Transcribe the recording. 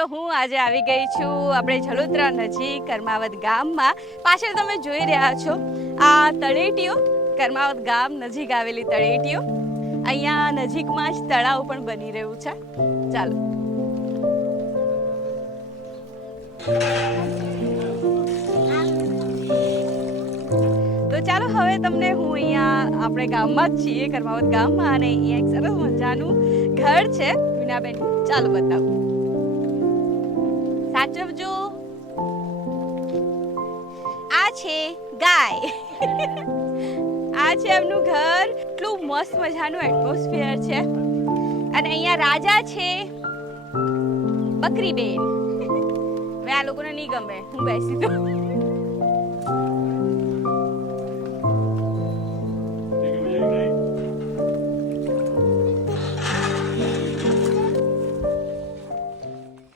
તો હું આજે આવી ગઈ છું આપણે જલોત્રા નજીક કર્માવત ગામમાં. પાછળ તમે જોઈ રહ્યા છો આ તળેટીઓ, કર્માવત ગામ નજીક આવેલી તળેટીઓ. અહીંયા નજીકમાં જ તળાવ પણ બની રહ્યું છે. ચાલો તો ચાલો હવે તમને હું અહીંયા આપણે ગામમાં જ છીએ, કર્માવત ગામમાં, અને અહીંયા એક સરસ મજાનું ઘર છે વિનાબેન. ચાલો બતાવું. સાચવજો. આ છે ગાય. આ છે એમનું ઘર. એટલું મસ્ત મજાનું એટમોસ્ફિયર છે. અને અહીંયા રાજા છે બકરીબેન. હવે આ લોકોને નહીં ગમે હું બેસી તો